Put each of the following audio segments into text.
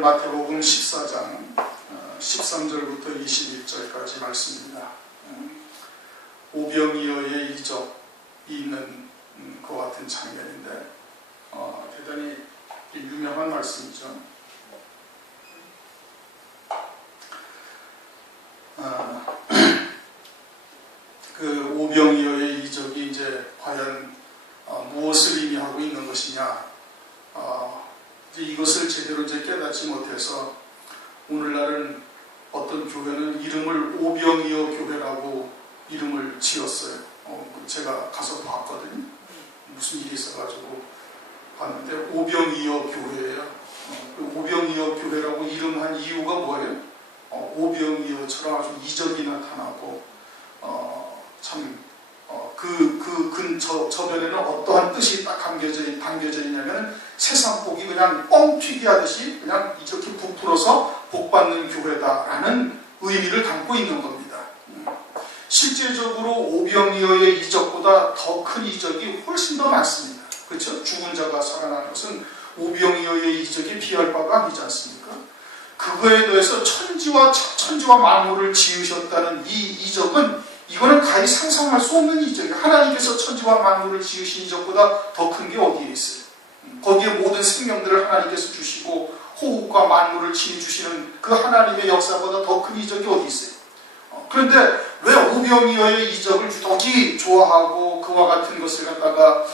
오늘 마태복음 14장 13절부터 21절까지 말씀입니다. 오병이어의 이적이 있는 것 같은 장면인데 대단히 유명한 말씀이죠. 그 오병이어의 이적이 이제 과연 무엇을 의미하고 있는 것이냐, 이제 이것을 제대로 이제 깨닫지 못해서 오늘날은 어떤 교회는 이름을 오병이어 교회라고 이름을 지었어요. 제가 가서 봤거든요. 무슨 일이 있어가지고 봤는데 오병이어 교회예요. 오병이어 교회라고 이름한 이유가 뭐예요? 오병이어처럼 아주 이적이 나타나고 그 저변에는 어떠한 뜻이 딱 담겨져 있냐면 세상 복이 그냥 뻥튀기 하듯이 그냥 이렇게 부풀어서 복받는 교회다라는 의미를 담고 있는 겁니다. 실제적으로 오병이어의 이적보다 더 큰 이적이 훨씬 더 많습니다. 그렇죠? 죽은 자가 살아나는 것은 오병이어의 이적에 비할 바가 아니지 않습니까? 그거에 더해서 천지와 만물을 지으셨다는 이 이적은 이거는 가히 상상할 수 없는 이적이에요. 하나님께서 천지와 만물을 지으신 이적보다 더 큰 게 어디에 있어요? 거기에 모든 생명들을 하나님께서 주시고 호흡과 만물을 지어주시는 그 하나님의 역사보다 더 큰 이적이 어디 있어요? 그런데 왜 오병이어의 이적을 유독이 좋아하고 그와 같은 것을 갖다가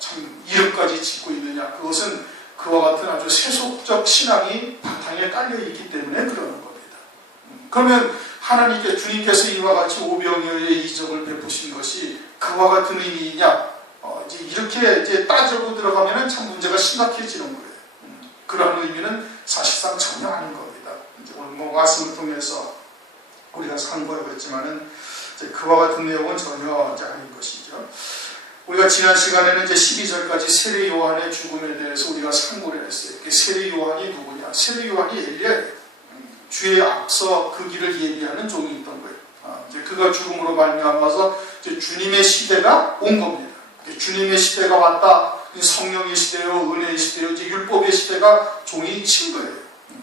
참 이름까지 짓고 있느냐? 그것은 그와 같은 아주 세속적 신앙이 바탕에 깔려있기 때문에 그러는 겁니다. 그러면 하나님께 주님께서 이와 같이 오병이어의 이적을 베푸신 것이 그와 같은 의미이냐? 이렇게 이제 따지고 들어가면 참 문제가 심각해지는 거예요. 그런 의미는 사실상 전혀 아닌 겁니다. 이제 오늘 말씀을 통해서 우리가 상고해봤지만은 그와 같은 내용은 전혀 이제 아닌 것이죠. 우리가 지난 시간에는 이제 12절까지 세례 요한의 죽음에 대해서 우리가 상고를 했어요. 세례 요한이 누구냐? 세례 요한이 엘리야예요. 주의 앞서 그 길을 예비하는 종이 있던 거예요. 이제 그가 죽음으로 말미암아서 이제 주님의 시대가 온 겁니다. 주님의 시대가 왔다. 성령의 시대요, 은혜의 시대요, 이제 율법의 시대가 종이 친 거예요.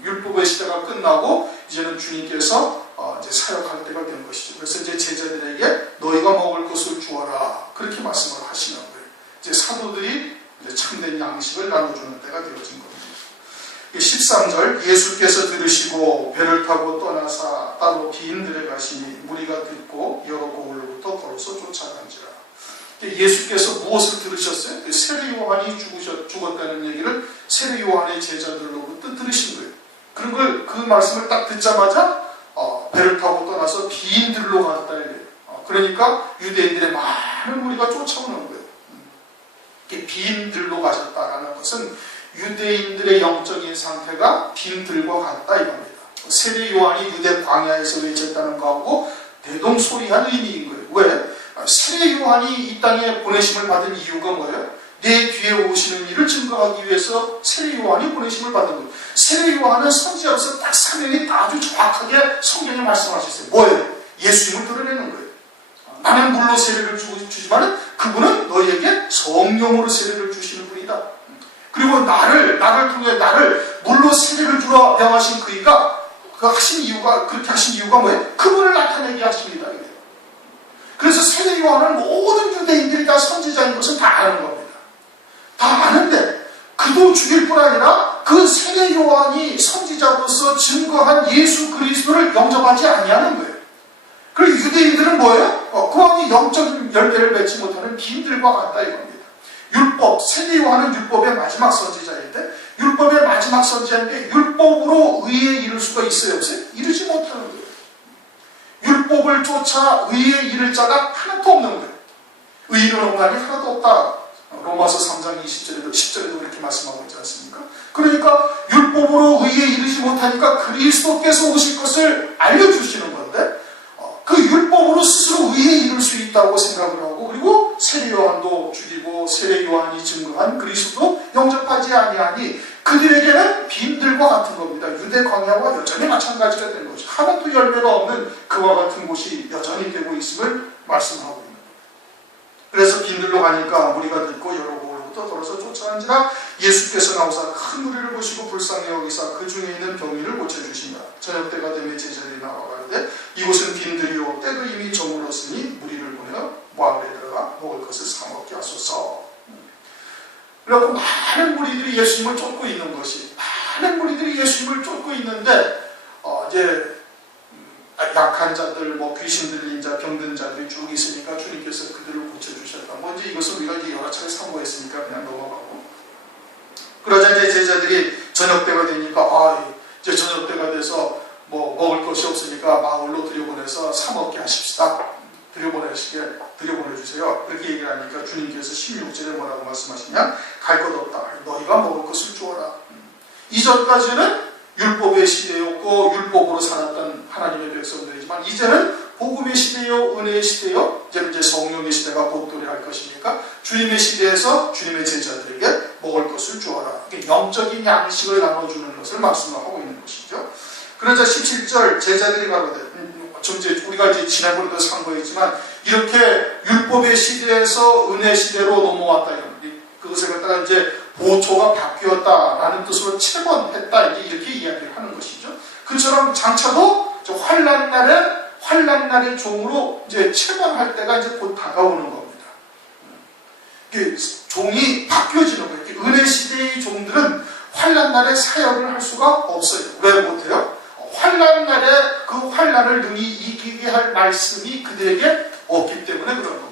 율법의 시대가 끝나고 이제는 주님께서 이제 사역할 때가 된 것이죠. 그래서 이제 제자들에게 너희가 먹을 것을 주어라 그렇게 말씀을 하시는 거예요. 이제 사도들이 이제 참된 양식을 나눠주는 때가 되어진 겁니다. 13절 예수께서 들으시고 배를 타고 떠나사 따로 비인들에 가시니 무리가 듣고 여러 고을로부터 걸어서 쫓아간지라. 예수께서 무엇을 들으셨어요? 세례 요한이 죽었다는 얘기를 세례 요한의 제자들로부터 들으신 거예요. 그런 걸 그 말씀을 딱 듣자마자 배를 타고 떠나서 비인들로 갔다 이래요. 그러니까 유대인들의 많은 무리가 쫓아오는 거예요. 비인들로 가셨다라는 것은 유대인들의 영적인 상태가 빈들과 같다 이겁니다. 세례 요한이 유대 광야에서 외쳤다는 거하고 대동소이한 의미인 거예요. 왜? 세례 요한이 이 땅에 보내심을 받은 이유가 뭐예요? 내 뒤에 오시는 일을 증거하기 위해서 세례 요한이 보내심을 받은 거예요. 세례 요한은 선지자로서 딱 사명이 아주 정확하게 성경에 말씀하셨어요. 뭐예요? 예수님을 드러내는 거예요. 나는 물로 세례를 주지만 그분은 너희에게 성령으로 세례를 주시는 분이다. 그리고 나를 통해 나를 물로 세례를 주러 명하신 그이가 그렇게 하신 이유가 뭐예요? 그분을 나타내게 하십니다. 그래서 세례 요한은 모든 유대인들이 다 선지자인 것은 다 아는 겁니다. 다 아는데 그도 죽일 뿐 아니라 그 세례 요한이 선지자로서 증거한 예수 그리스도를 영접하지 아니하는 거예요. 그리고 유대인들은 뭐예요? 그왕이 영적 열매를 맺지 못하는 빈들과 같다 이겁니다. 율법, 세례 요한은 율법의 마지막 선지자인데 율법의 마지막 선지자인데 율법으로 의에 이를 수가 있어요? 없어요? 이르지 못하는 거예요. 율법을 쫓아 의에 이를 자가 하나도 없는 거예요. 의인은 없나니 하나도 없다. 로마서 3장 10절에도 그렇게 말씀하고 있지 않습니까? 그러니까 율법으로 의에 이르지 못하니까 그리스도께서 오실 것을 알려주시는 건데 그 율법으로 스스로 의에 이룰 수 있다고 생각을 하고 그리고 세례 요한도 죽이고 세례 요한이 증거한 그리스도 영접하지 아니하니 그들에게는 빈들과 같은 겁니다. 유대 광야와 여전히 마찬가지가 된 거죠. 하나도 열매가 없는 그와 같은 곳이 여전히 되고 있음을 말씀하고 있는 거예요. 그래서 빈들로 가니까 무리가 듣고 여러 고을로 나로부터 걸어서 쫓아간지라 예수께서 나오사 큰 무리를 보시고 불쌍히 여기사 그 중에 있는 병인을 고쳐주신다. 저녁 때가 되매 제자들이 나와 가로되 이곳은 빈들이요 때도 이미 저물었으니 무리를 보내어 마을에 들어가 먹을 것을 사 먹게 하소서. 그리고 많은 무리들이 예수님을 쫓고 있는 것이, 많은 무리들이 예수님을 쫓고 있는데 이제 약한 자들, 귀신 들린 자, 병든 자들이 쭉 있으니까 주님께서 그들을 고쳐주셨다. 이제 이것은 우리가 이제 여러 차례 상고했으니까 그냥 넘어가고. 그러자 이제 제자들이 저녁 때가 되니까 이제 저녁 때가 돼서 먹을 것이 없으니까 마을로 들여보내서 사 먹게 하십시다. 들여보내주세요. 그렇게 얘기를 하니까 주님께서 16절에 뭐라고 말씀하시냐? 갈 것 없다. 너희가 먹을 것을 주어라. 이전까지는 율법의 시대였고 율법으로 살았던 하나님의 백성들이지만 이제는 복음의 시대요, 은혜의 시대요, 이제 성령의 시대가 곧 도래할 것이니까 주님의 시대에서 주님의 제자들에게 먹을 것을 주어라. 영적인 양식을 나눠주는 것을 말씀하고 있는 것이죠. 그러자 17절 제자들이 가로되, 우리가 이제 지난번에도 상고했지만 이렇게 율법의 시대에서 은혜 시대로 넘어왔다, 그것을 갖다가 이제 보초가 바뀌었다라는 뜻으로 체번했다, 이렇게 이야기를 하는 것이죠. 그처럼 장차도 환난날의 종으로 이제 체번할 때가 이제 곧 다가오는 겁니다. 종이 바뀌어지는 거예요. 은혜 시대의 종들은 환난날에 사역을 할 수가 없어요. 왜 못해요? 환난날에 그 환난을 능히 이기게 할 말씀이 그들에게 없기 때문에 그런 겁니다.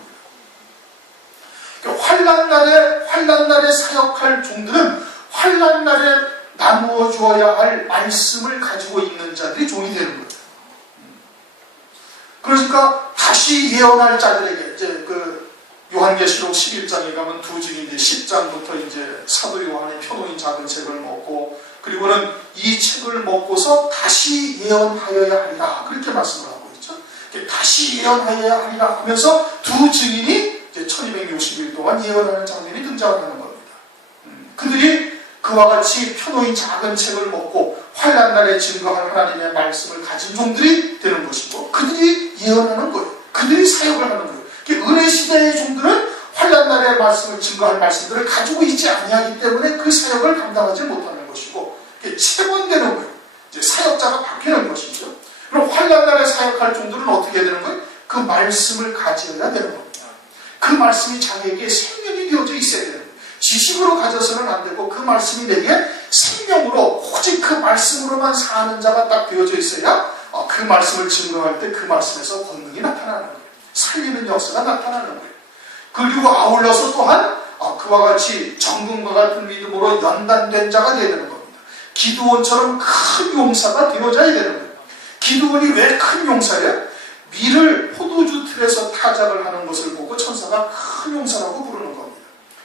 환난날에 사역할 종들은 환난날에 나누어 주어야 할 말씀을 가지고 있는 자들이 종이 되는 거예요. 그러니까 다시 예언할 자들에게 이제 요한계시록 11장에 가면 두 증인데 10장부터 이제 사도 요한의 표놓인 작은 책을 먹고 그리고는 이 책을 먹고서 다시 예언하여야 하리라 그렇게 말씀을 하고 있죠. 다시 예언하여야 하리라 하면서 두 증인이 이제 1260일 동안 예언하는 장면이 등장하는 겁니다. 그들이 그와 같이 표놓인 작은 책을 먹고 환난날에 증거할 하나님의 말씀을 가진 종들이 되는 것이고 그들이 예언하는 거예요. 그들이 사역을 하는 거예요. 은혜 시대의 종들은 환난날의 말씀을 증거할 말씀들을 가지고 있지 아니하기 때문에 그 사역을 감당하지 못하는 것이고 체번되는 거예요. 이제 사역자가 바뀌는 것이죠. 그럼 환난날에 사역할 종들은 어떻게 되는 거예요? 그 말씀을 가져야 되는 겁니다. 그 말씀이 자기에게 생명이 되어져 있어야 되는 거예요. 지식으로 가져서는 안 되고 그 말씀이 내게 생명으로 오직 그 말씀으로만 사는 자가 딱 되어져 있어야 그 말씀을 증거할 때 그 말씀에서 권능이 나타나는 거예요. 살리는 역사가 나타나는 거예요. 그리고 아울러서 또한 그와 같이 정금과 같은 믿음으로 연단된 자가 되어야 되는 겁니다. 기드온처럼 큰 용사가 되어져야 되는 거예요. 기드온이 왜 큰 용사예요? 밀을 포도주 틀에서 타작을 하는 것을 보고 천사가 큰 용사라고 부르는 겁니다.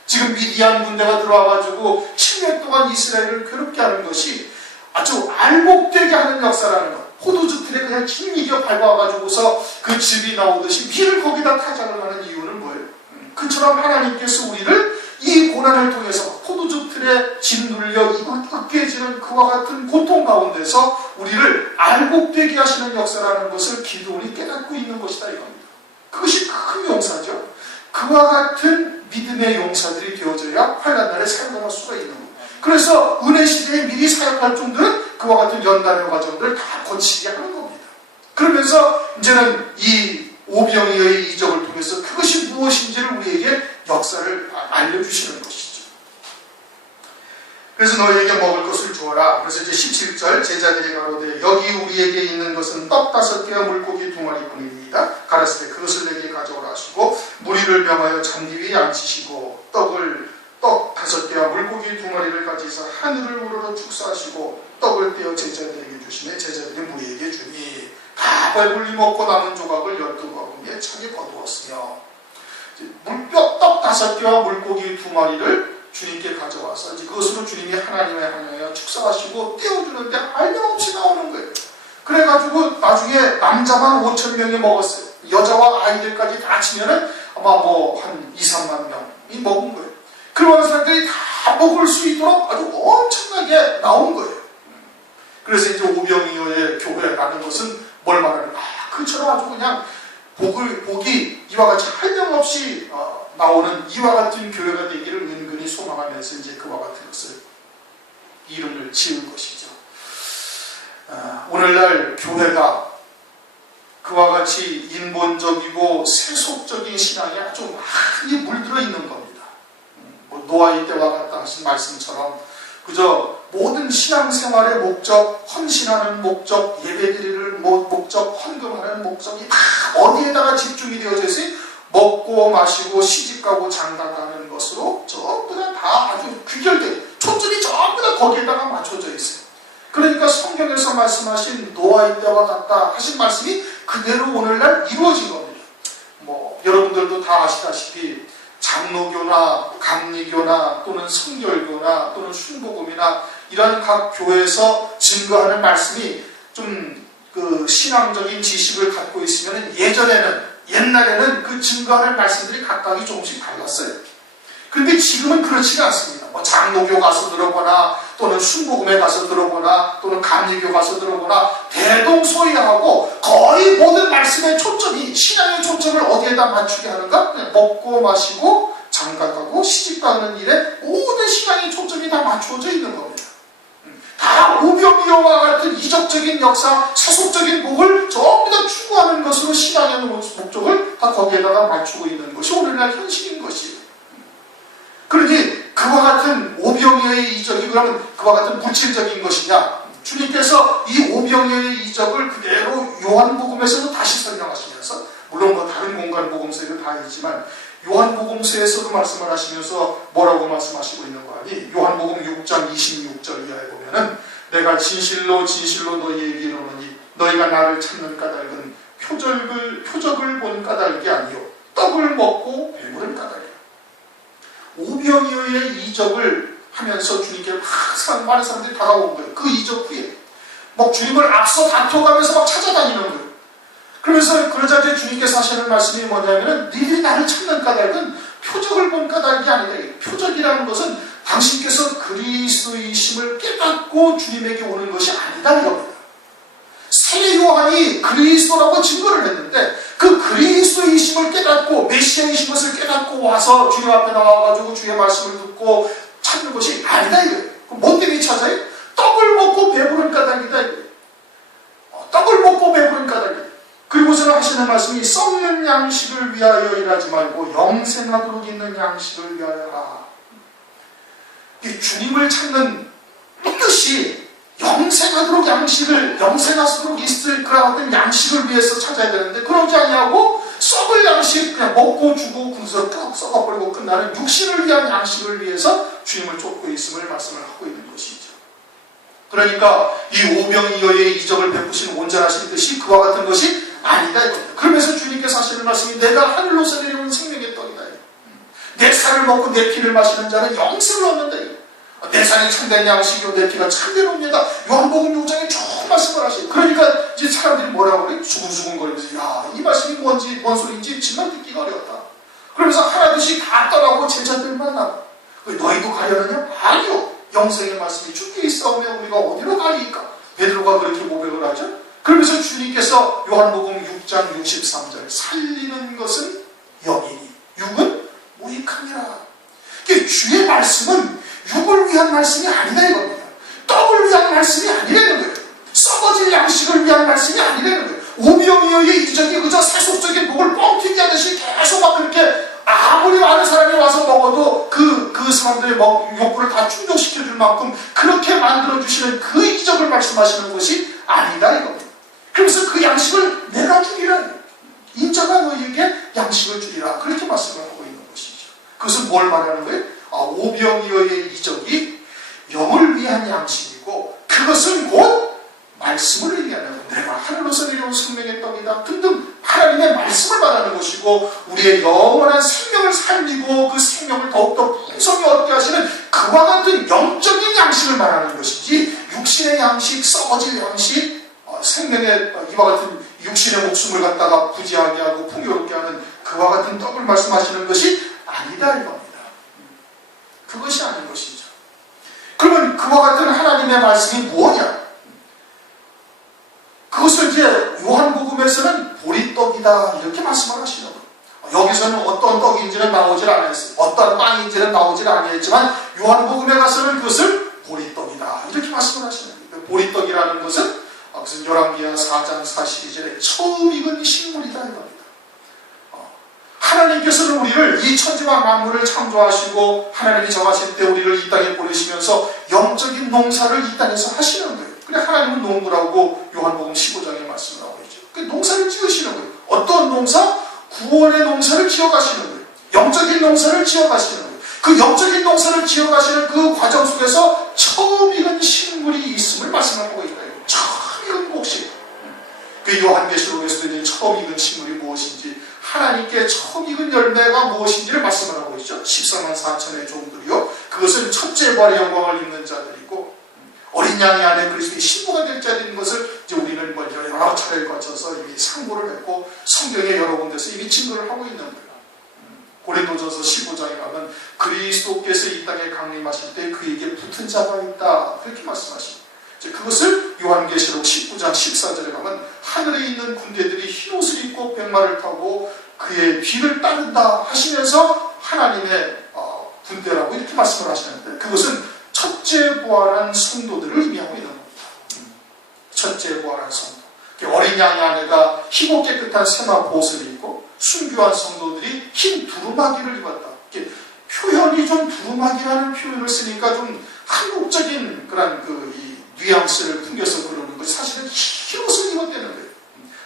지금 미디안 군대가 들어와가지고 7년 동안 이스라엘을 괴롭게 하는 것이 아주 알곡되게 하는 역사라는 것. 포도주 틀에 그냥 힘이겨 밟아가지고서 그 즙이 나오듯이 밀을 거기다 타작을 하는 이유는 뭐예요? 그처럼 하나님께서 우리를 이 고난을 통해서 포도주 틀에 짓눌려 으깨지는 그와 같은 고통 가운데서 우리를 알곡되게 하시는 역사라는 것을 기드온이 깨닫고 있는 것이다 이겁니다. 그것이 큰 용사죠. 그와 같은 믿음의 용사들이 되어져야 환난날에 사역할 수가 있는 겁니다. 그래서 은혜 시대에 미리 사역할 종들은 그와 같은 연단의 과정들을 다 거치게 하는 겁니다. 그러면서 이제는 이 오병이어의 이적을 통해서 그것이 무엇인지를 우리에게 역사를 알려주시는 것이죠. 그래서 너희에게 먹을 것을 주어라. 그래서 이제 17절 제자들이 가로되 여기 우리에게 있는 것은 떡 5개와 물고기 2마리뿐입니다. 가라사대 그것을 내게 가져오라 하시고 무리를 명하여 잔디 위에 앉히시고 떡 5개와 물고기 2마리를 가지사 하늘을 우러러 축사하시고 떡을 떼어 제자들에게 주시매 제자들이 무리에게 주니 다 배불리 먹고 남은 조각을 12거금에 차게 거두었으며 떡 5개와 물고기 2마리를 주님께 가져와서 이제 그것으로 주님이 하나님의 향하여 축사하시고 떼어주는데 알림없이 나오는 거예요. 그래가지고 나중에 남자만 5,000명이 먹었어요. 여자와 아이들까지 다 치면은 아마 한 2, 3만 명이 먹은 거예요. 그런 사람들이 다 먹을 수 있도록 아주 엄청나게 나온 거예요. 그래서 이제 오병이어의 교회라는 것은 뭘 말하는 거야? 그처럼 아주 그냥 복이 이와 같이 한량없이 나오는 이와 같은 교회가 되기를 은근히 그분이 소망하면서 이제 그와 같은 것을 이름을 지은 것이죠. 오늘날 교회가 그와 같이 인본적이고 세속적인 신앙이 아주 많이 물들어 있는 겁니다. 노아의 때와 같다 하신 말씀처럼 그저 모든 신앙생활의 목적, 헌신하는 목적, 예배드리는 목적, 헌금하는 목적이 다 어디에다가 집중이 되어져 있어요? 먹고 마시고 시집가고 장가가는 것으로 전부 다 아주 귀결되게 초점이 전부 다 거기에다가 맞춰져 있어요. 그러니까 성경에서 말씀하신 노아의 때와 같다 하신 말씀이 그대로 오늘날 이루어진 겁니다. 여러분들도 다 아시다시피 장로교나 감리교나 또는 성결교나 또는 순복음이나 이런 각 교회에서 증거하는 말씀이 좀 그 신앙적인 지식을 갖고 있으면 옛날에는 그 증거하는 말씀들이 각각이 조금씩 달랐어요. 그런데 지금은 그렇지가 않습니다. 장로교 가서 들어보나 또는 순복음에 가서 들어보나 또는 감리교 가서 들어보나 대동소이하고 거의 모든 말씀의 초점이 신앙의 초점을 어디에다 맞추게 하는가? 먹고 마시고 장가가고 시집가는 일에 모든 신앙의 초점이 다 맞춰져 있는 겁니다. 다 오병이어와 같은 이적적인 역사, 세속적인 복을 전부 다 추구하는 것으로 신앙의 목적을 다 거기에다가 맞추고 있는 것이 오늘날 현실인 것이에요. 그러니 그와 같은 오병이어의 이적이 그러면 그와 같은 물질적인 것이냐? 주님께서 이 오병이어의 이적을 그대로 요한복음에서도 다시 설명하시면서 물론 다른 공간 복음서에도 다 있지만 요한복음서에서도 말씀을 하시면서 뭐라고 말씀하시고 있는 거 아니? 요한복음 6장 26절 이하에 보면은 내가 진실로 진실로 너희에게 이르노니 너희가 나를 찾는 까닭은 표적을 본 까닭이 아니요 떡을 먹고 배부른 까닭이야. 오병이어의 이적을 하면서 주님께 항상 많은 사람들이 다가온 거예요. 그 이적 후에 주님을 앞서 다퉈가면서 찾아다니는 거예요. 그러면서 그러자 이제 주님께서 하시는 말씀이 뭐냐면은 너희들이 나를 찾는 까닭은 표적을 본 까닭이 아니다. 표적이라는 것은 당신께서 그리스도이심을 깨닫고 주님에게 오는 것이 아니다 이겁니다. 새 요한이 그리스도라고 증거를 했는데 그 그리스도이심을 깨닫고 메시아이신 것을 깨닫고 와서 주님 앞에 나와가지고 주의 말씀을 듣고 찾는 것이 아니다 이거예요. 그럼 뭐 때문에 찾아요? 떡을 먹고 배부른 까닭이다 이거예요. 떡을 먹고 배부른 까닭이다. 그리고서는 하시는 말씀이 썩는 양식을 위하여 일하지 말고 영생하도록 있는 양식을 위하여 하라. 이 주님을 찾는 뜻이 영생하도록 영생하도록 있을 그런 어떤 양식을 위해서 찾아야 되는데 그러지 아니하고 썩을 양식 그냥 먹고 주고 그래서 뚝 썩어버리고 끝나는 육신을 위한 양식을 위해서 주님을 쫓고 있음을 말씀을 하고 있는 것이죠. 그러니까 이 오병이어의 이적을 베푸신 온전하신 뜻이 그와 같은 것이 아니다 이겁니다. 그러면서 주님께서 하시는 말씀이 내가 하늘로서 내려온 생명의 떡이다. 내 살을 먹고 내 피를 마시는 자는 영생을 얻는다. 내 살이 참된 양식이요 내 피가 참된 옵니다. 요한복음 6장에 쭉 말씀을 하시고 그러니까 이제 사람들이 뭐라고 그래? 수근수근거리면서 이 말씀이 뭔 소리인지 정말 듣기가 어려웠다. 그러면서 하나둘씩 다 떠나고 제자들만 나고 너희도 가려느냐? 아니요. 영생의 말씀이 주께 있사오며 우리가 어디로 가리이까? 베드로가 그렇게 고백을 하죠. 그러면서 주님께서 요한복음 6장 63절 살리는 것은 영이니 육은 무익함이라. 주의 말씀은 육을 위한 말씀이 아니다 이겁니다. 떡을 위한 말씀이 아니라는 거예요. 썩어질 양식을 위한 말씀이 아니라는 거예요. 오병이어의 이적이 그저 세속적인 복을 뻥튀기 하듯이 계속 막 그렇게 아무리 많은 사람이 와서 먹어도 그 사람들의 욕구를 다 충족시켜줄 만큼 그렇게 만들어주시는 그 이적을 말씀하시는 것이 아니다 이겁니다. 그래서 그 양식을 내가 주리라. 인자가 너희에게 양식을 주리라. 그렇게 말씀을 하고 있는 것이죠. 그것은 뭘 말하는 거예요? 오병이어의 이적이 영을 위한 양식이고 그것은 곧 말씀을 의미하는 거예요. 내가 하늘로서 내려온 생명의 떡이다 등등 하나님의 말씀을 말하는 것이고 우리의 영원한 생명을 살리고 그 생명을 더욱더 풍성히 얻게 하시는 그와 같은 영적인 양식을 말하는 것이지 육신의 양식, 썩어질 양식, 생명의 이와 같은 육신의 목숨을 갖다가 부지하게 하고 풍요롭게 하는 그와 같은 떡을 말씀하시는 것이 아니다 이겁니다. 그것이 아닌 것이죠. 그러면 그와 같은 하나님의 말씀이 뭐냐? 그것을 이제 요한복음에서는 보리떡이다 이렇게 말씀을 하시는 거예요. 여기서는 어떤 떡인지는 나오질 않았어요. 어떤 빵인지는 나오질 않았지만 요한복음에 가서는 그것을 보리떡이다 이렇게 말씀을 하시는 거예요. 보리떡이라는 것은 무슨 열왕기하 4장 42절에 처음 익은 식물이다 이겁니다. 하나님께서는 우리를 이 천지와 만물을 창조하시고 하나님이 정하실 때 우리를 이 땅에 보내시면서 영적인 농사를 이 땅에서 하시는 거예요. 그래 하나님은 농부라고 요한복음 15장에 말씀을 하고 있죠. 그 농사를 지으시는 거예요. 어떤 농사? 구원의 농사를 지어가시는 거예요. 영적인 농사를 지어가시는 거예요. 그 영적인 농사를 지어가시는 그 과정 속에서 처음 익은 식물이 있음을 말씀을 하고 있어요. 처음 익은 곡식. 그 요한계시록에서도 이제 처음 익은 식물이 무엇인지 하나님께 처음 익은 열매가 무엇인지를 말씀을 하고 있죠. 14만 4천의 종들이요. 그것은 첫째 부활의 영광을 입는 자들이고 어린 양의 안에 그리스도의 신부가 될 자들인 것을 이제 우리는 여러 차례를 거쳐서 이미 상고를 했고 성경의 여러 군데서 이미 증거를 하고 있는 거예요. 고린도전서 15장에 가면 그리스도께서 이 땅에 강림하실 때 그에게 붙은 자가 있다 그렇게 말씀하십니다. 그것을 요한계시록 19장 14절에 가면 하늘에 있는 군대들이 흰옷을 입고 백마를 타고 그의 뒤를 따른다 하시면서 하나님의 군대라고 이렇게 말씀을 하시는데 그것은 첫째 부활한 성도들을 의미하고 있는 겁니다. 첫째 부활한 성도. 어린 양의 아내가 희고 깨끗한 세마 옷을 입고 순교한 성도들이 흰 두루마기를 입었다. 표현이 좀 두루마기라는 표현을 쓰니까 좀 한국적인 그런 이 뉘앙스를 풍겨서 그러는 것이 사실은 흰 옷을 입었다는 거예요.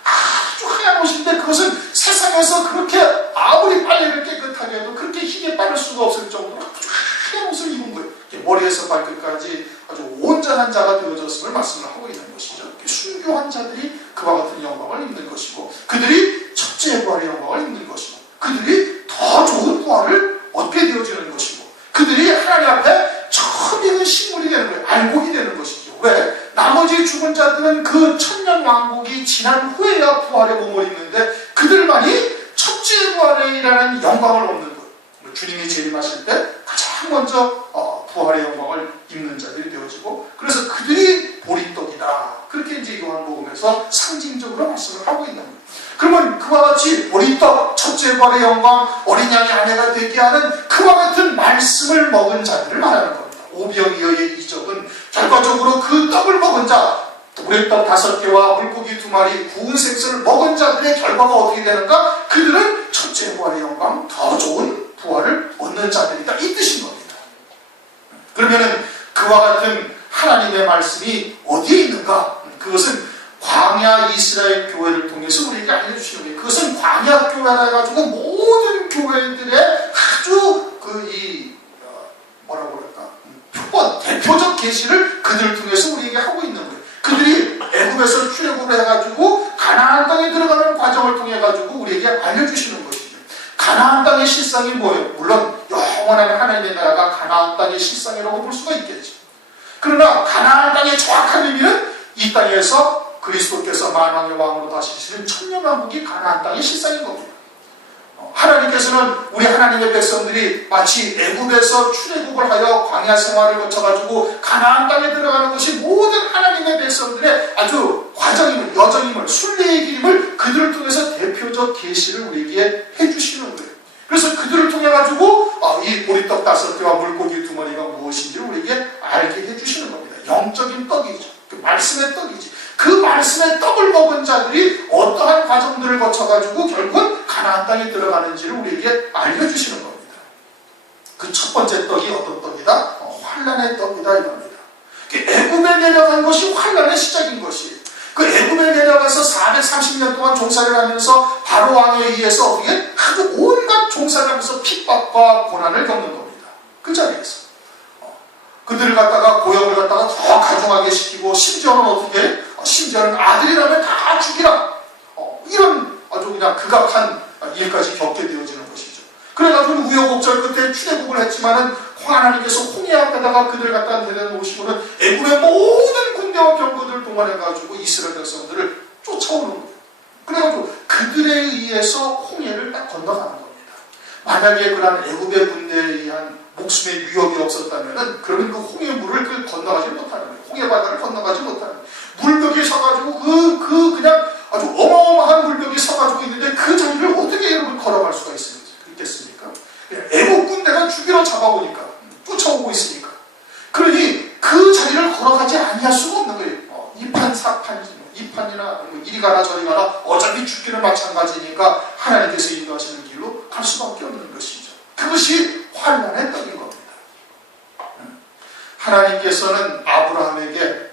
아주 하얀 옷인데 그것은 세상에서 그렇게 아무리 빨래를 깨끗하게 해도 그렇게 희게 빠를 수가 없을 정도로 아주 하얀 옷을 입은 거예요. 머리에서 발끝까지 아주 온전한 자가 되어졌음을 말씀을 하고 있는 것이죠. 순교한 자들이 그와 같은 영광을 입는 것이고 그들이 첫째 부활의 영광을 입는 것이고 그들이 더 좋은 부활을 얻게 되어지는 것이고 그들이 하나님 앞에 처음 익은 식물이 되는 거예요. 알곡이 되는 것이죠. 왜? 나머지 죽은 자들은 그 천년 왕국이 지난 후에야 부활의 몸을 입는데 그들만이 첫째 부활이라는 영광을 얻는 거예요. 주님이 재림하실 때 가장 먼저 부활의 영광을 입는 자들이 되어지고 그래서 그들이 보리떡이다. 그렇게 이제 요한복음에서 상징적으로 말씀을 하고 있는 거예요. 그러면 그와 같이 보리떡, 첫째 부활의 영광, 어린 양의 아내가 되게 하는 그와 같은 말씀을 먹은 자들을 말하는 겁니다. 오병이어의 이적은 결과적으로 그 떡을 먹은 자, 보리떡 5개와 물고기 2마리, 구운 생선을 먹은 자들의 결과가 어떻게 되는가? 그들은 첫째 부활의 영광, 더 좋은 부활을 얻는 자들이다. 이 뜻인 겁니다. 그러면은 그와 같은 하나님의 말씀이 어디에 있는가? 그것은 광야 이스라엘 교회를 통해서 우리에게 알려주시는 거예요. 그것은 광야 교회라 해가지고 모든 교회들의 아주 뭐라고 그럴까? 대표적 계시를 그들을 통해서 우리에게 하고 있는 거예요. 그들이 애굽에서 출애굽을 해가지고 가나안 땅에 들어가는 과정을 통해 가지고 우리에게 알려주시는 것이죠. 가나안 땅의 실상이 뭐예요? 물론 영원한 하나님의 나라가 가나안 땅의 실상이라고 볼 수가 있겠죠. 그러나 가나안 땅의 정확한 의미는 이 땅에서 그리스도께서 만왕의 왕으로 다시시는 천년왕국이 가나안 땅의 실상인 겁니다. 하나님께서는 우리 하나님의 백성들이 마치 애굽에서 출애굽을 하여 광야 생활을 거쳐가지고 가나안 땅에 들어가는 것이 모든 하나님의 백성들의 아주 과정임을, 여정임을, 순례의 길임을 그들을 통해서 대표적 계시를 우리에게 해주시는 거예요. 그래서 그들을 통해 가지고 이 보리떡 5개와 물고기 2마리가 무엇인지를 우리에게 알게 해주시는 겁니다. 영적인 떡이죠. 그 말씀의 떡이지. 그 말씀의 떡을 먹은 자들이 어떠한 과정들을 거쳐가지고 결국은 가나안 땅에 들어가는지를 우리에게 알려주시는 겁니다. 그 첫 번째 떡이 어떤 떡이다? 환란의 떡이다 이겁니다. 애굽에 내려간 것이 환란의 시작인 것이. 그 애굽에 내려가서 430년 동안 종살이를 하면서 바로 왕에 의해서 어떻게 아주 온갖 종살이를 하면서 핍박과 고난을 겪는 겁니다. 그 자리에서. 그들을 갖다가 고역을 갖다가 더 가중하게 시키고 심지어는 어떻게? 심지어는 아들이라면 다 죽이라. 이런 아주 그냥 극악한 일까지 겪게 되어지는 것이죠. 그래가지고 우여곡절 끝에 출애굽을 했지만은 하나님께서 홍해 앞에다가 그들 갖다 내려놓으시고는 애굽의 모든 군대와 병거들을 동원해가지고 이스라엘 백성들을 쫓아오는 거예요. 그래가지고 그들에 의해서 홍해를 딱 건너가는 겁니다. 만약에 그런 애굽의 군대에 의한 목숨의 위협이 없었다면은 그러면 그 홍해 물을 건너가지 못하는 거예요. 홍해 바다를 건너가지 못하는 거예요. 물벽이 서가지고 그냥 아주 어마어마한 물벽이 서가지고 있는데 그 자리를 어떻게 여러분 걸어갈 수가 있어요? 싹판이지 뭐. 이 판이나 뭐 이리 가나 저리 가나 어차피 죽기는 마찬가지니까 하나님께서 인도하시는 길로 갈 수밖에 없는 것이죠. 그것이 환난의 떡인 겁니다. 하나님께서는 아브라함에게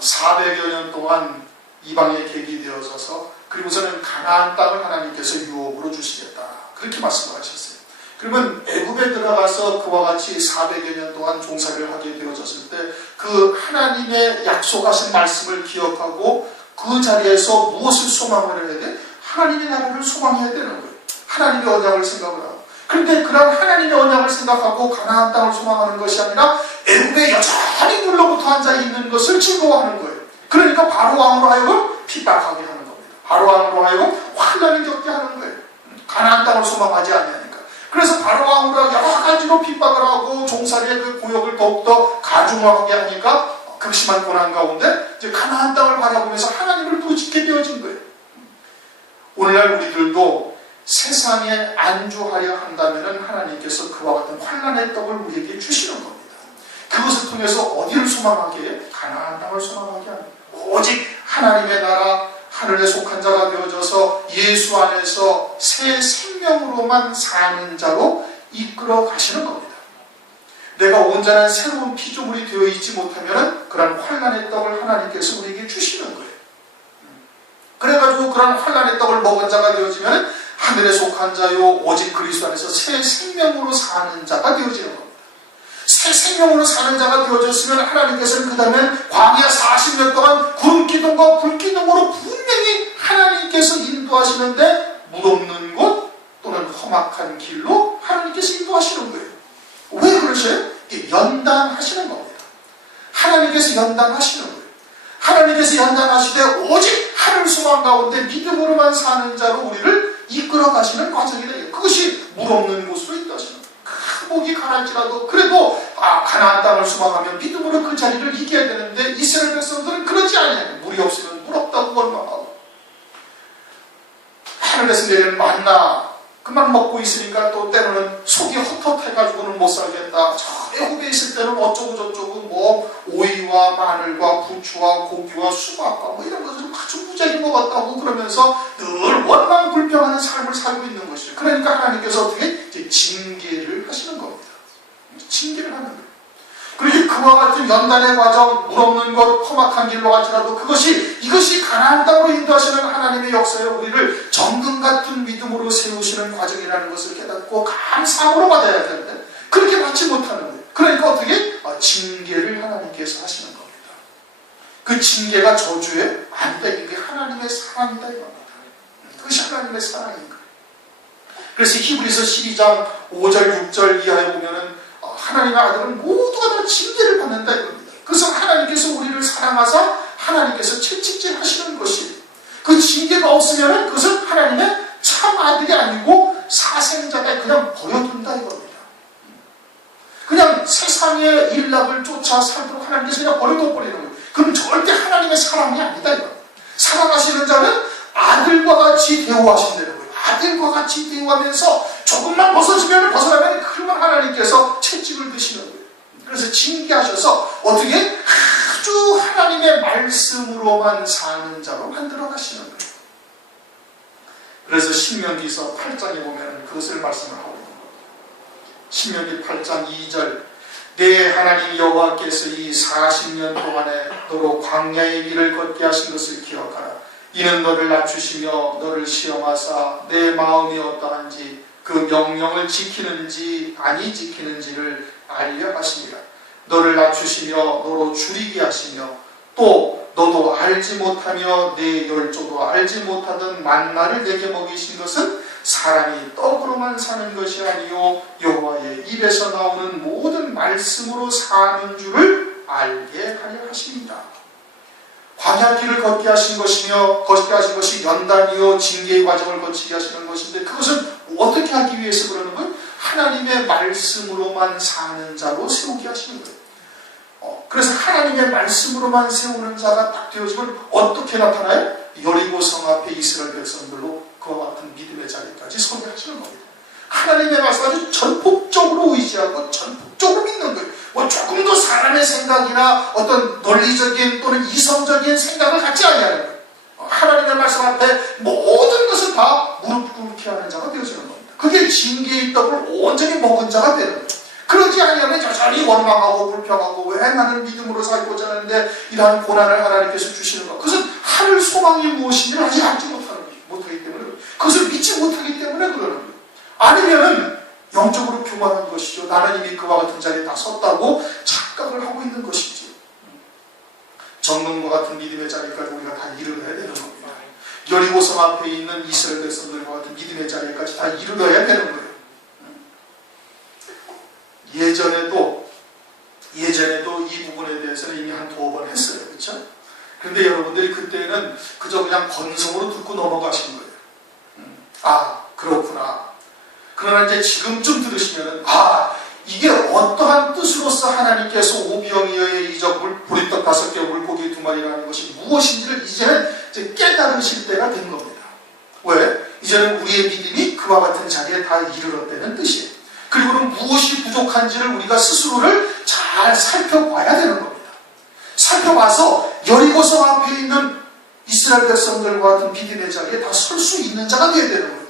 400여 년 동안 이방에 객이 되어져서 그리고서는 가나안 땅을 하나님께서 유업으로 주시겠다. 그렇게 말씀하셨어요. 그러면 애굽에 들어가서 그와 같이 400여 년 동안 종사를 하게 되어졌을 때 그 하나님의 약속하신 말씀을 기억하고 그 자리에서 무엇을 소망을 해야 돼? 하나님의 나라를 소망해야 되는 거예요. 하나님의 언약을 생각을 하고. 그런데 그런 하나님의 언약을 생각하고 가나안 땅을 소망하는 것이 아니라 애굽에 여전히 눌러붙어 앉아있는 것을 즐거워하는 거예요. 그러니까 바로 왕으로 하여금 핍박하게 하는 겁니다. 바로 왕으로 하여금 환난을 겪게 하는 거예요. 가나안 땅을 소망하지 않으니까. 그래서 바로 왕으로 여러 가지로 핍박을 하고 종살이의 그 고역을 더욱더 가중하게 하니까 극심한 고난 가운데 이제 가나안 땅을 바라보면서 하나님을 부르짖게 되어진 거예요. 오늘날 우리들도 세상에 안주하려 한다면 하나님께서 그와 같은 환난의 떡을 우리에게 주시는 겁니다. 그것을 통해서 어디를 소망하게 해요? 가나안 땅을 소망하게 합니다. 오직 하나님의 나라, 하늘에 속한 자가 되어져서 예수 안에서 새 생명으로만 사는 자로 이끌어 가시는 겁니다. 내가 온전한 새로운 피조물이 되어 있지 못하면 그런 환난의 떡을 하나님께서 우리에게 주시는 거예요. 그래가지고 그런 환난의 떡을 먹은 자가 되어지면 하늘에 속한 자요 오직 그리스도 안에서 새 생명으로 사는 자가 되어지는 겁니다. 새 생명으로 사는 자가 되어졌으면 하나님께서는 그 다음에 광야 40년 동안 구름 기둥과 불 기둥으로 분명히 하나님께서 인도하시는데 물 없는 곳 또는 험악한 길로 하나님께서 인도하시는 거예요. 왜 그러셔요? 연단하시는 겁니다. 하나님께서 연단하시는 거예요. 하나님께서 연단하시되 오직 하늘 소망 가운데 믿음으로만 사는 자로 우리를 이끌어 가시는 과정이다. 그것이 물 없는 곳으로 인도하시는 거예요. 목이 가랄지라도 그래도 가나안 땅을 소망하면 믿음으로 그 자리를 이겨야 되는데 이스라엘 백성들은 그러지 않아요. 물이 없으면 물 없다고 원망하고 하늘에서 내리는 만나 그만 먹고 있으니까 또 때로는 속이 헛헛해가지고는 못 살겠다. 저 애굽에 있을 때는 어쩌고 저쩌고 뭐 오이와 마늘과 부추와 고기와 수박과 뭐 이런 것을 아주 무지하게 먹었다고 그러면서 늘 원망불평하는 삶을 살고 있는 것이죠. 그러니까 하나님께서 어떻게 이제 징계를 하시는 겁니다. 징계를 하는 거예요. 그리고 그와 같은 연단의 과정, 물 없는 곳, 험악한 길로 갈지라도 이것이 가나안 땅으로 인도하시는 하나님의 역사에 우리를 정금 같은 믿음으로 세우시는 과정이라는 것을 깨닫고 감사함으로 받아야 되는데 그렇게 받지 못하는 거예요. 그러니까 어떻게? 징계를 하나님께서 하시는 겁니다. 그 징계가 저주에 안 돼. 이게 하나님의 사랑이다 이겁니다. 그것이 하나님의 사랑인 거예요. 그래서 히브리서 12장 5절 6절 이하에 보면은 하나님의 아들은 모두가 다 징계를 받는다 이겁니다. 그래서 하나님께서 우리를 사랑하사 하나님께서 채찍질 하시는 것이 그 징계가 없으면 그것은 하나님의 참 아들이 아니고 사생자가 그냥 버려둔다 이겁니다. 그냥 세상의 일락을 쫓아 살도록 하나님께서 그냥 버려둬버리는 거예요. 그럼 절대 하나님의 사랑이 아니다 이겁니다. 사랑하시는 자는 아들과 같이 대우하신다는 거예요. 아들과 같이 대우하면서 조금만 벗어나면 그러면 하나님께서 채찍을 드시는 거예요. 그래서 징계하셔서 어떻게 아주 하나님의 말씀으로만 사는 자로 만들어 가시는 거예요. 그래서 신명기서 8장에 보면 그것을 말씀을 하고 있는 거예요. 신명기 8장 2절 내 하나님 여호와께서 이 40년 동안에 너로 광야의 길을 걷게 하신 것을 기억하라. 이는 너를 낮추시며 너를 시험하사 내 마음이 어떠한지 그 명령을 지키는지 아니 지키는지를 알려 하시니라. 너를 낮추시며 너로 줄이게 하시며 또 너도 알지 못하며 내 열조도 알지 못하던 만나를 내게 먹이신 것은 사람이 떡으로만 사는 것이 아니요 여호와의 입에서 나오는 모든 말씀으로 사는 줄을 알게 하려 하십니다. 광야 길을 걷게 하신 것이 연단이요 징계의 과정을 거치게 하시는 것인데 그것은 어떻게 하기 위해서 그러는 거예요? 하나님의 말씀으로만 사는 자로 세우게 하시는 거예요. 그래서 하나님의 말씀으로만 세우는 자가 딱 되어지면 어떻게 나타나요? 여리고 성 앞에 이스라엘 백성들로 그와 같은 믿음의 자리까지 서게 하시는 겁니다. 하나님의 말씀을 전폭적으로 의지하고 전폭적으로 믿는 거예요. 뭐 조금 더 사람의 생각이나 어떤 논리적인 또는 이성적인 생각을 갖지 아니하는 거예요. 하나님의 말씀 앞에 모든 것을 다 무릎 꿇게 하는 자가 되어지는 겁니다. 그게 징계의 떡을 온전히 먹은 자가 되는 거예요. 그러지 아니하면 여전히 원망하고 불평하고 왜 나는 믿음으로 살고자 하는데 이러한 고난을 하나님께서 주시는 것, 그것은 하늘 소망이 무엇인지를 아직 알지 못하기 때문에 그래요. 그것을 믿지 못하기 때문에 그러는 거예요. 아니면은 영적으로 교만한 것이죠. 나는 이미 그와 같은 자리에 다 섰다고 착각을 하고 있는 것이지. 정릉과 같은 믿음의 자리까지 우리가 다 이르러야 되는 겁니다. 여리고성 앞에 있는 이스라엘 백성들과 같은 믿음의 자리까지 다 이르러야 되는 거예요. 예전에도 이 부분에 대해서는 이미 한 2번 했어요. 그렇죠? 그런데 여러분들이 그때는 그저 그냥 건성으로 듣고 넘어가신 거예요. 아, 그렇구나. 그러나 이제 지금쯤 들으시면은, 이게 어떠한 뜻으로서 하나님께서 오병이어의 이적 보리떡 5개 물고기 2마리라는 것이 무엇인지를 이제는 이제 깨달으실 때가 된 겁니다. 왜? 이제는 우리의 믿음이 그와 같은 자리에 다 이르렀다는 뜻이에요. 그리고는 무엇이 부족한지를 우리가 스스로를 잘 살펴봐야 되는 겁니다. 살펴봐서 여리고성 앞에 있는 이스라엘 백성들과 같은 믿음의 자리에 다 설 수 있는 자가 되어야 되는 거예요.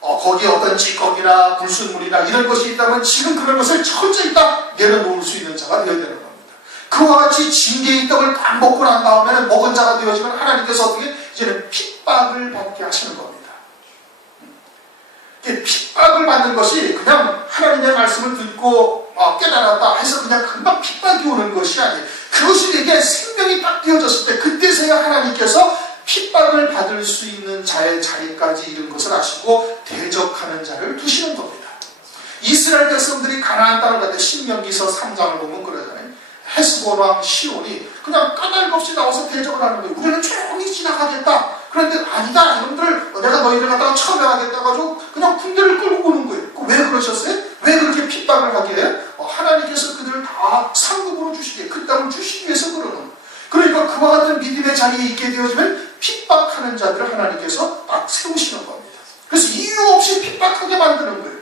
거기에 어떤 찌꺼기나 불순물이나 이런 것이 있다면 지금 그런 것을 철저히 딱 내려놓을 수 있는 자가 되어야 되는 겁니다. 그와 같이 징계의 떡을 딱 먹고 난 다음에는 먹은 자가 되어지면 하나님께서 어떻게 이제는 핍박을 받게 하시는 겁니다. 핍박을 받는 것이 그냥 하나님의 말씀을 듣고 깨달았다 해서 그냥 금방 핍박이 오는 것이 아니에요. 그것이 내게 생명이 딱 띄어졌을 때 그때서야 하나님께서 핍박을 받을 수 있는 자의 자리까지 이른 것을 아시고 대적하는 자를 두시는 겁니다. 이스라엘 백성들이 가나안 땅을 갈 때 신명기서 3장을 보면 그러잖아요. 헤스본 왕 시온이 그냥 까닭없이 나와서 대적을 하는 거예요. 우리는 조용히 지나가겠다. 그런데 아니다. 여러분들 내가 너희들 갖다가 처벌하겠다 가지고 그냥 군대를 끌고 오는 거예요. 왜 그러셨어요? 왜 그렇게 핍박을 하게 해요? 하나님께서 그들을 다 상급으로 주시게, 그 땅을 주시기 위해서 그러는 거예요. 그러니까 그와 같은 믿음의 자리에 있게 되어지면 핍박하는 자들을 하나님께서 딱 세우시는 겁니다. 그래서 이유 없이 핍박하게 만드는 거예요.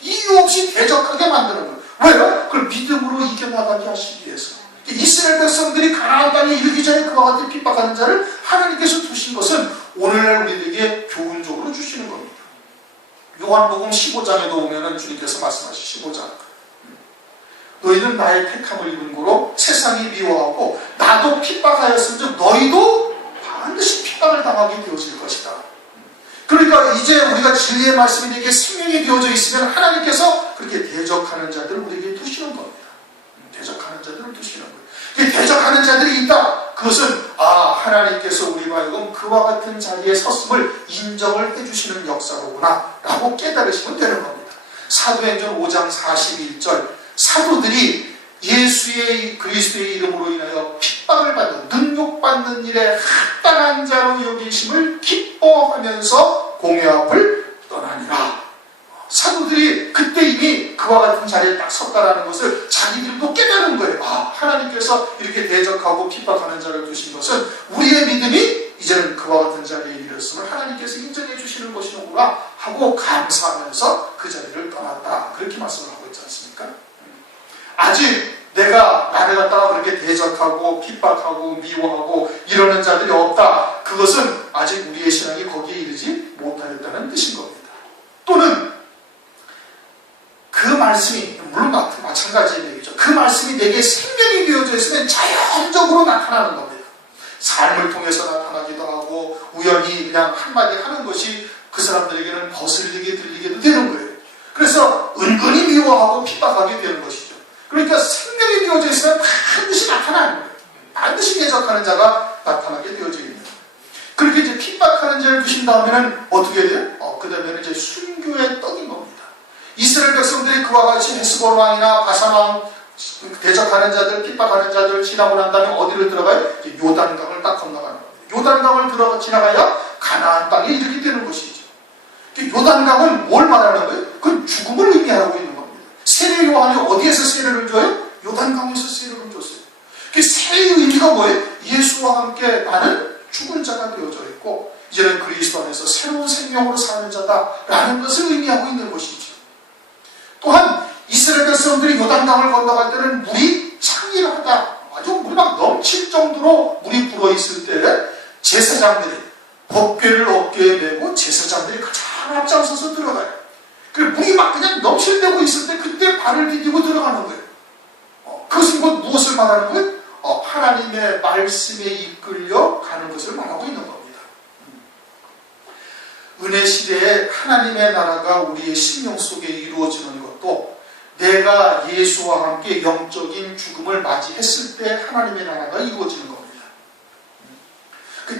이유 없이 대적하게 만드는 거예요. 왜요? 그걸 믿음으로 이겨나가게 하시기 위해서. 이스라엘 백성들이 가나안 땅에 이르기 전에 그와 같은 핍박하는 자를 하나님께서 두신 것은 오늘날 우리에게 교훈적으로 주시는 겁니다. 요한복음 15장에도 보면은 주님께서 말씀하신 15장, 너희는 나의 택함을 입은 고로 세상이 미워하고 나도 핍박하였은즉 너희도 반드시 핍박을 당하게 되어질 것이다. 그러니까 이제 우리가 진리의 말씀이 내게 생명이 되어져 있으면 하나님께서 그렇게 대적하는 자들을 우리에게 두시는 겁니다. 대적하는 자들을 두시는 거예요. 대적하는 자들이 있다. 그것은 하나님께서 우리와 하여금 그와 같은 자리에 섰음을 인정을 해주시는 역사로구나 라고 깨달으시면 되는 겁니다. 사도행전 5장 41절, 사도들이 예수의 그리스도의 이름으로 인하여 핍박을 받는, 능욕받는 일에 합당한 자로 여기심을 기뻐하면서 공회 앞을 떠나니라. 사도들이 그때 이미 그와 같은 자리에 딱 섰다라는 것을 자기들도 깨달은 거예요. 하나님께서 이렇게 대적하고 핍박하는 자를 두신 것은 우리의 믿음이 이제는 그와 같은 자리에 이르렀음을 하나님께서 인정해 주시는 것이구나 하고 감사하면서 그 자리를 떠났다. 그렇게 말씀을 하고 있지 않습니까? 아직 내가 나를 갖다가 그렇게 대적하고 핍박하고 미워하고 이러는 자들이 없다. 그것은 아직 우리의 신앙이 거기에 이르지 못하였다는 뜻인 겁니다. 또는 그 말씀이, 물론 마찬가지의 얘기죠. 그 말씀이 내게 생명이 되어져 있으면 자연적으로 나타나는 겁니다. 삶을 통해서 나타나기도 하고 우연히 그냥 한마디 하는 것이 그 사람들에게는 거슬리게 들리게도 되는 거예요. 그래서 은근히 미워하고 핍박하게 되는 것이죠. 그러니까 생명이 되어져 있으면 반드시 나타나는 거예요. 반드시 대적하는 자가 나타나게 되어져 있는 거예요. 그렇게 이제 핍박하는 자를 두신 다음에는 어떻게 돼요? 그 다음에는 이제 순교의 떡인 겁니다. 이스라엘 백성들이 그와 같이 헤스본 왕이나 바산 왕 대적하는 자들, 핍박하는 자들 지나고 난 다음에 어디를 들어가요? 요단강을 딱 건너가는 겁니다. 요단강을 지나가야 가나안 땅에 이르게 되는 것이죠. 요단강은 뭘 말하는 거예요? 그건 죽음을 의미하고 있는 겁니다. 세례 요한이 어디에서 세례를 줘요? 요단강에서 세례를 줬어요. 그 세례의 의미가 뭐예요? 예수와 함께 나는 죽은 자가 되어져 있고 이제는 그리스도 안에서 새로운 생명으로 사는 자다라는 것을 의미하고 있는 것이죠. 또한 이스라엘 백성들이 요단강을 건너갈 때는 물이 창일하다, 아주 물이 막 넘칠 정도로 물이 불어있을 때 제사장들이 법궤를 어깨에 메고 제사장들이 가장 앞장서서 들어가요. 그리고 물이 막 그냥 넘칠대고 있을 때 그때 발을 디디고 들어가는 거예요. 그것은 곧 무엇을 말하는 거예요? 하나님의 말씀에 이끌려 가는 것을 말하고 있는 겁니다. 은혜 시대에 하나님의 나라가 우리의 심령 속에 이루어지는 것도 내가 예수와 함께 영적인 죽음을 맞이했을 때 하나님의 나라가 이루어지는 겁니다.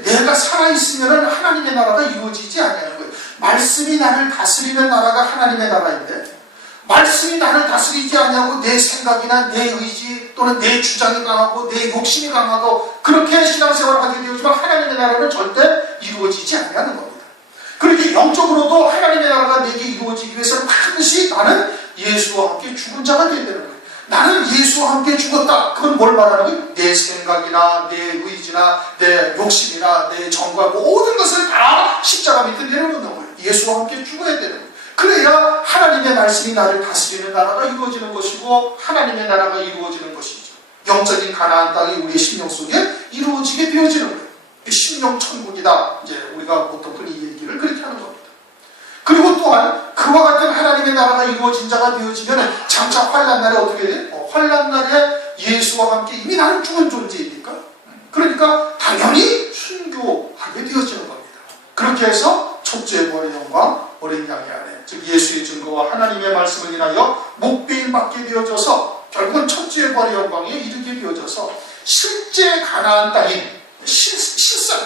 내가 살아있으면 하나님의 나라가 이루어지지 않냐는 거예요. 말씀이 나를 다스리는 나라가 하나님의 나라인데, 말씀이 나를 다스리지 않냐고 내 생각이나 내 의지 또는 내 주장이 강하고 내 욕심이 강하고 그렇게 신앙생활을 하게 되었지만 하나님의 나라는 절대 이루어지지 않냐는 겁니다. 그렇게 영적으로도 하나님의 나라가 내게 이루어지기 위해서는 반드시 나는 예수와 함께 죽은 자가 되어야 되는 거예요. 나는 예수와 함께 죽었다. 그건 뭘 말하는 거예요? 내 생각이나 내 의지나 내 욕심이나 내 정과 모든 것을 다 십자가 밑에 내려놓는 거예요. 예수와 함께 죽어야 되는 거예요. 그래야 하나님의 말씀이 나를 다스리는 나라가 이루어지는 것이고 하나님의 나라가 이루어지는 것이죠. 영적인 가나안 땅이 우리의 심령 속에 이루어지게 되어지는 거예요. 심령 천국이다. 이제 우리가 보통 흔히 이 얘기를 그렇게 하는 겁니다. 그리고 또한 그와 같은 하나님의 나라가 이루어진 자가 되어지면 장차 환난 날에 어떻게 돼요? 환난 날에 예수와 함께 이미 나는 죽은 존재입니까? 그러니까 당연히 순교하게 되어지는 겁니다. 그렇게 해서 첫째 부활의 영광, 어린 양의 아내, 즉 예수의 증거와 하나님의 말씀을 인하여 목배임 받게 되어져서 결국은 첫째 부활의 영광에 이르게 되어져서 실제 가나안 땅인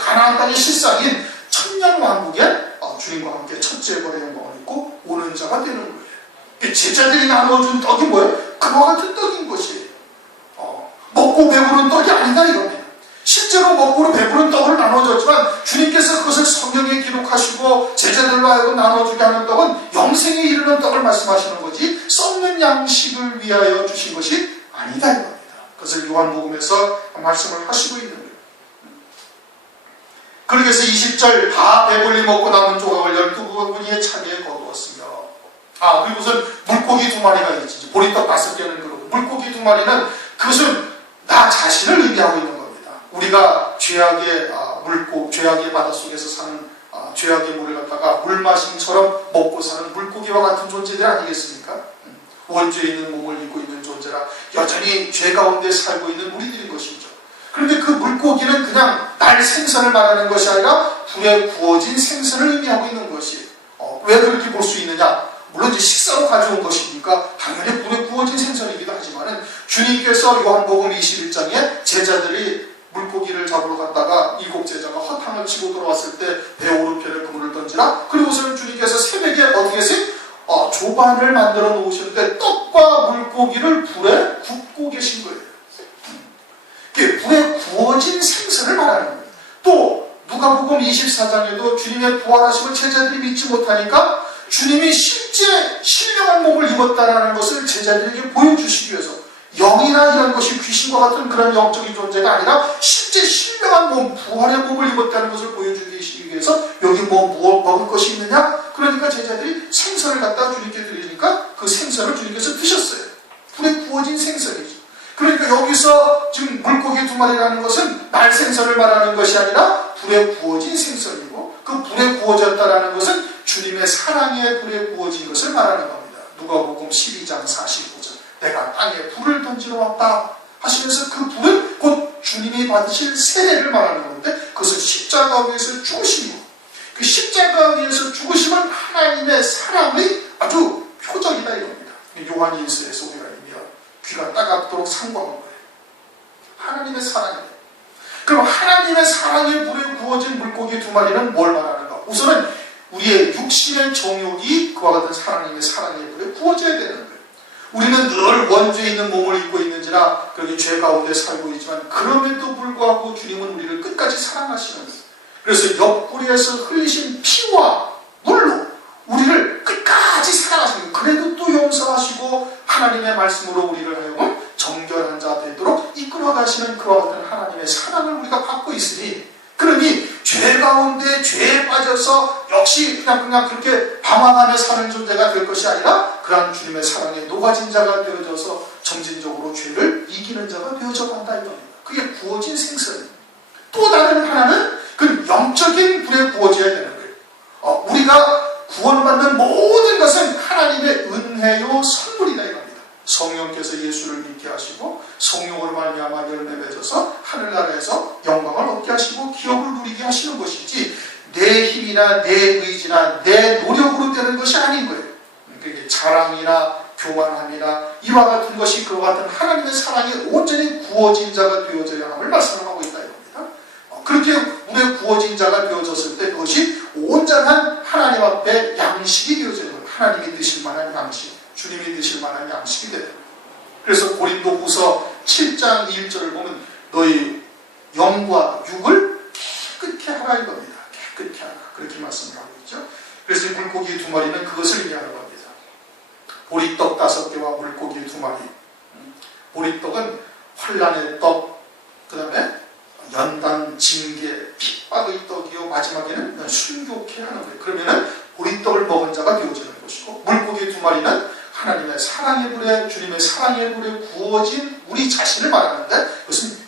가나안 땅의 실상인 천년 왕국의 주님과 함께 첫째 부활의 영광을 입고 오는 자가 되는 거예요. 제자들이 나누어준 떡이 뭐예요? 그와 같은 떡인 것이에요. 먹고 배부른 떡이 아니다 이겁니다. 실제로 먹고 배부른 떡을 나눠줬지만 주님께서 그것을 성경에 기록하시고 제자들로 하여금 나눠주게 하는 떡은 영생에 이르는 떡을 말씀하시는 거지 썩는 양식을 위하여 주신 것이 아니다 이겁니다. 그것을 요한복음에서 말씀을 하시고 있는 거예요. 그렇게 해서 20절 다 배불리 먹고 남은 조각을 12분위에 차게 거두었으며 그리고선 물고기 2마리가 있지. 보리떡 5개는 그러고 물고기 2마리는 그것은 나 자신을 의미하고 있는 겁니다. 우리가 죄악의 죄악의 바닷속에서 사는 죄악의 물을 갖다가 물마심처럼 먹고 사는 물고기와 같은 존재들 아니겠습니까? 원죄에 있는 몸을 입고 있는 존재라 여전히 죄 가운데 살고 있는 우리들인 것이죠. 그런데 그 물고기는 그냥 날 생선을 말하는 것이 아니라 불에 구워진 생선을 의미하고 있는 것이에요. 왜 그렇게 볼 수 있느냐? 물론 이제 식사로 가져온 것이니까 당연히 불에 구워진 생선이기도 하지만은 주님께서 요한복음 21장에 제자들이 물고기를 잡으러 갔다가 7 제자가 허탕을 치고 돌아왔을 때 배 오른편에 그물을 던지라. 그리고서는 주님께서 새벽에 어떻게 했어요? 조반을 만들어 놓으셨는데 떡과 물고기를 불에 굽고 계신 거예요. 불에 구워진 생선을 말하는 거예요. 또 누가복음 24장에도 주님의 부활하심을 제자들이 믿지 못하니까 주님이 실제 신령한 몸을 입었다는 것을 제자들에게 보여주시기 위해서 영이나 이런 것이 귀신과 같은 그런 영적인 존재가 아니라 실제 신령한 몸, 부활의 몸을 입었다는 것을 보여주기 위해서 여기 뭐 먹을 것이 있느냐? 그러니까 제자들이 생선을 갖다 주님께 드리니까 그 생선을 주님께서 드셨어요. 불에 구워진 생선이죠. 그러니까 여기서 지금 물고기 2마리라는 것은 날 생선을 말하는 것이 아니라 불에 구워진 생선이고 그 불에 구워졌다라는 것은 주님의 사랑의 불에 구워진 것을 말하는 겁니다. 누가복음 12장 45절 내가 땅에 불을 던지러 왔다 하시면서 그 불은 곧 주님이 받으실 세례를 말하는 건데 그것은 십자가 위에서 죽으심이고 그 십자가 위에서 죽으심은 하나님의 사랑의 아주 표적이다 이겁니다. 요한일서에서 우리가 귀가 따갑도록 상고한 거예요. 하나님의 사랑이에요. 그럼 하나님의 사랑의 불에 구워진 물고기 2마리는 뭘 말하는가? 우선은 우리의 육신의 정욕이 그와 같은 하나님의 사랑의 불에 구워져야 되는 거예요. 우리는 늘 원죄에 있는 몸을 입고 있는지라 그렇게 죄 가운데 살고 있지만 그럼에도 불구하고 주님은 우리를 끝까지 사랑하시는 거예요. 그래서 옆구리에서 흘리신 피와 물로 우리를 끝까지 사랑하시는 거예요. 그래도 또 용서하시고 하나님의 말씀으로 우리를 하여금 정결한 자 되도록 이끌어 가시는 그와 같은 하나님의 사랑을 우리가 받고 있으니 그러니 죄 가운데 죄에 빠져 익숙해져서 역시 그냥 그렇게 방황하며 사는 존재가 될 것이 아니라 그러한 주님의 사랑에 녹아진 자가 되어져서 점진적으로 죄를 이기는 자가 되어져 간다 이겁니다. 그게 구워진 생선입니다. 또 다른 하나는 그 영적인 불에 구워져야 되는 거예요. 우리가 구원받는 모든 것은 하나님의 은혜요 선물이다 이겁니다. 성령께서 예수를 믿게 하시고 성령으로 말미암아 열매 맺어서 하늘나라에서 영광을 얻게 하시고 기업을 누리게 하시는 것이지 내 힘이나 내 의지나 내 노력으로 되는 것이 아닌 거예요. 그게 자랑이나 교만함이나 이와 같은 것이 그와 같은 하나님의 사랑에 온전히 구워진 자가 되어져야 함을 말씀하고 있다 이겁니다. 그렇게 우리의 구워진 자가 되어졌을 때 그것이 온전한 하나님 앞에 양식이 되어지는 거예요. 하나님이 드실 만한 양식, 주님이 드실 만한 양식이 되는 거예요. 그래서 고린도후서 7장 1절을 보면 너희 영과 육을 깨끗게 하라 이겁니다. 깨끗게 하라. 그렇게 말씀을 하고 있죠. 그래서 물고기 2마리는 그것을 의미하는 겁니다. 보리떡 5개와 물고기 2마리. 보리떡은 환난의 떡, 그 다음에 연단, 징계, 핍박의 떡이요. 마지막에는 순교케 하는 거예요. 그러면은 보리떡을 먹은 자가 되어지는 것이고, 물고기 2마리는 하나님의 사랑의 불에, 주님의 사랑의 불에 구워진 우리 자신을 말하는데, 그것은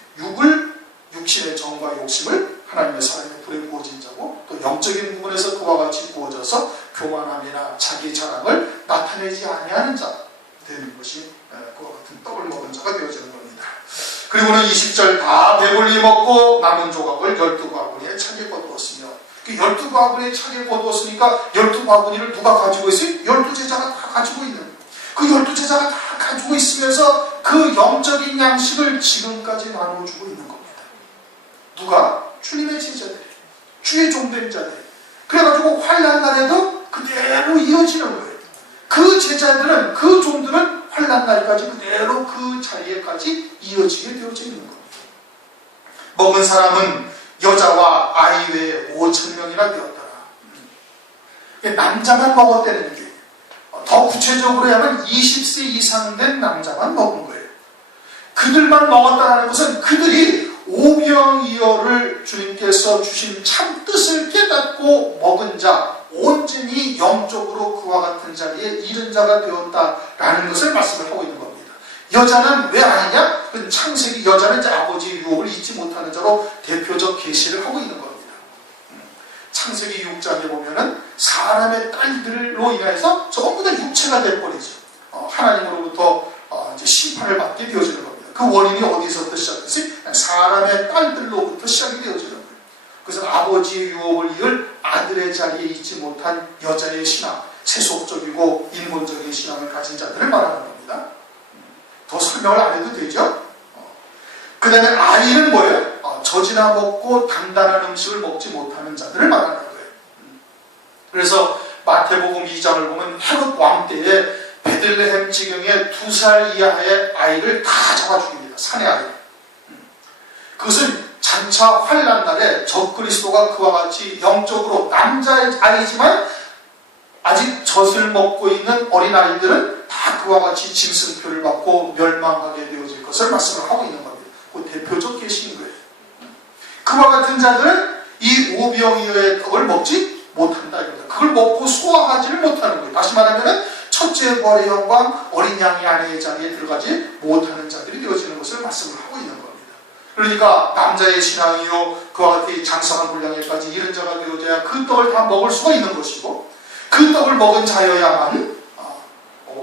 육신의 정과 욕심을 하나님의 사랑의 불에 구워진 자고, 또 영적인 부분에서 그와 같이 구워져서 교만함이나 자기 자랑을 나타내지 아니하는 자 되는 것이 그와 같은 떡을 먹은 자가 되어지는 겁니다. 그리고는 20절 다 배불리 먹고 남은 조각을 12바구니에 차게 거두었으며, 그 12바구니에 차게 거두었으니까 12바구니를 누가 가지고 있어요? 12제자가 다 가지고 있는 거예요. 그 12제자가 다 가지고 있으면서 그 영적인 양식을 지금까지 나눠주고 있는 겁니다. 누가? 주님의 제자들이, 주의 종된 자들이. 그래가지고 환난 날에도 그대로 이어지는 거예요. 그 제자들은, 그 종들은 환난 날까지 그대로 그 자리에까지 이어지게 되어져 있는 겁니다. 먹은 사람은 여자와 아이 외에 5,000명이나 되었더라. 남자만 먹었다는 게, 더 구체적으로 하면 20세 이상 된 남자만 먹은 거예요. 그들만 먹었다는 것은 그들이 오병이어를 주님께서 주신 참 뜻을 깨닫고 먹은 자, 온전히 영적으로 그와 같은 자리에 이른 자가 되었다라는 것을 말씀을 하고 있는 겁니다. 여자는 왜 아니냐? 창세기 여자는 이제 아버지의 유혹을 잊지 못하는 자로 대표적 계시를 하고 있는 겁니다. 창세기 6장에 보면은 사람의 딸들로 인해서 전부 다 육체가 돼버리죠. 하나님으로부터 이제 심판을 받게 되어지는 겁니다. 그 원인이 어디서부터 시작됐어요? 사람의 딸들로부터 시작이 되어지는 거예요. 그래서 아버지의 유혹을 이을 아들의 자리에 있지 못한 여자의 신앙, 세속적이고 인본적인 신앙을 가진 자들을 말하는 겁니다. 더 설명을 안 해도 되죠? 그 다음에 아이는 뭐예요? 젖이나 먹고 단단한 음식을 먹지 못하는 자들을 말하는 거예요. 그래서 마태복음 2장을 보면 헤롯 왕 때에 베들레헴 지경에 2살 이하의 아이를 다 잡아 죽입니다. 산의 아이. 그것은 장차 환난 날에 적그리스도가 그와 같이 영적으로 남자의 아이지만 아직 젖을 먹고 있는 어린 아이들은 다 그와 같이 짐승표를 받고 멸망하게 되어질 것을 말씀을 하고 있는 겁니다. 그 대표적 계시인 거예요. 그와 같은 자들은 이 오병이어의 떡을 먹지 못한다 이겁니다. 그걸 먹고 소화하지를 못하는 거예요. 다시 말하면 첫째 벌의 영광 어린 양의 아내의 자리에 들어가지 못하는 자들이 되어지는 것을 말씀을 하고 있는 겁니다. 그러니까 남자의 신앙이요 그와 같이 장성한 분량에까지 이른 자가 되어져야 그 떡을 다 먹을 수가 있는 것이고, 그 떡을 먹은 자여야만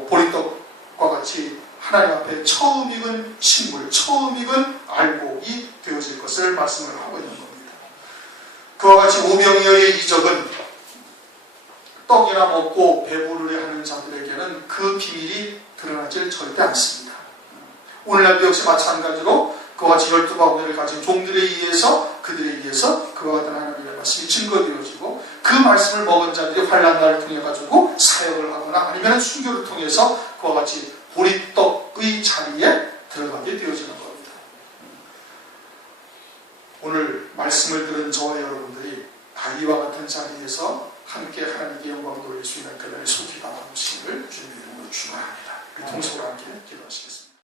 보리떡과 같이 하나님 앞에 처음 익은 식물, 처음 익은 알곡이 되어질 것을 말씀을 하고 있는 겁니다. 그와 같이 오병이어의 이적은 떡이나 먹고 배부르게 하는 자들에게는 그 비밀이 드러나질 절대 않습니다. 오늘날도 역시 마찬가지로 그와 같이 12바구니를 가진 종들에 의해서, 그들에 의해서 그와 같은 하나님의 말씀이 증거되어지고, 그 말씀을 먹은 자들이 환난날을 통해 가지고 사역을 하거나 아니면 순교를 통해서 그와 같이 보리떡의 자리에 들어가게 되어지는 겁니다. 오늘 말씀을 들은 저와 여러분들이 다 이와 같은 자리에서 함께 하나님께 영광을 돌릴 수 있는 그날의 소기가 나오시기를 주님의 이름으로 축원합니다. 우리 동서로 함께 기도하시겠습니다.